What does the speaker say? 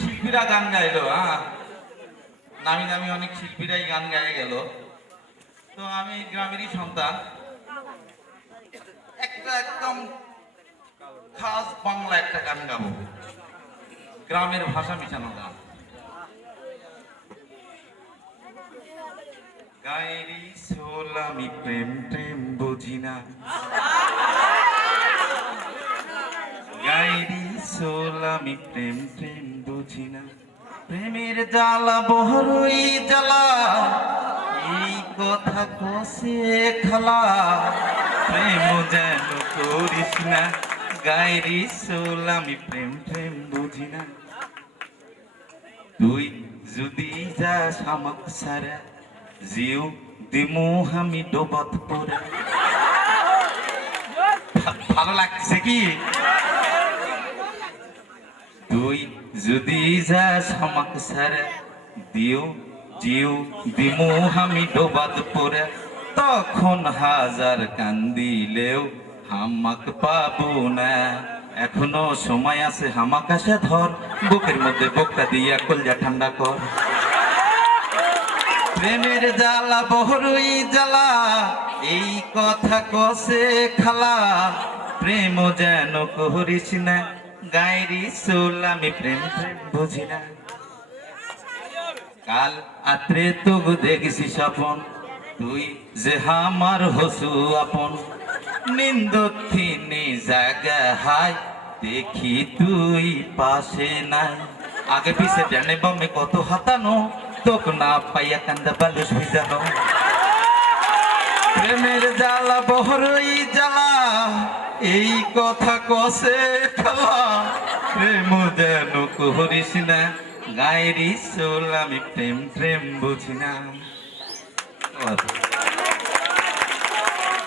শিল্পীরা গান গাইলো, হ্যাঁ, নামি দামি অনেক শিল্পীরাই গান গায়ে গেল। তো আমি গ্রামেরই সন্তান, একটা একদম খাস বাংলা একটা গান গাবো, গ্রামের ভাষা মিশানো গান। গায়েরি সোল আমি প্রেম প্রেম বুঝি না, গায়েরি সোল আমি প্রেম প্রেম বুঝি না, প্রেমের জ্বালা বহরই জ্বালা, এই কথা কষে খালা, প্রেম যেন করিস না, গায়েরি সোল আমি প্রেম প্রেম বুঝি না। তুই যদি যাস আমাক সারা, জিউ দিমু আমি ডোবাত পরে। ভালো লাগছে কি? তুই যদি যাস আমাক সারা, দিও জিউ দিমু আমি ডোবাত পরে, তখন হাজার কান্দিলেও হামাক পাবো না। এখনো সময় আছে, হামাক আসে ধর, বুকের মধ্যে বুকটা দিয়া কলজা ঠান্ডা কর। প্রেমের জ্বালা বহরই জ্বালা, এই কথা কষে খালা, প্রেম যেন করিস না, গায়েরি সোল আমি প্রেম প্রেম বুঝি না। কাল আত্রে তবু দেখছি স্বপন, তুই যে আমার হসু আপন, নিন্দথিনি জায়গা হাই, দেখি তুই পাশে নাই। আগে পিছে ডানে বামে কত হাতানো, তোক না পাইয়া কান্দা বালুস ভিজানো। প্রেমের জ্বালা বহরই জ্বালা, এই কথা কষে খালা, প্রেম যেন করিস না, গায়েরি সোল আমি প্রেম প্রেম বুঝি না।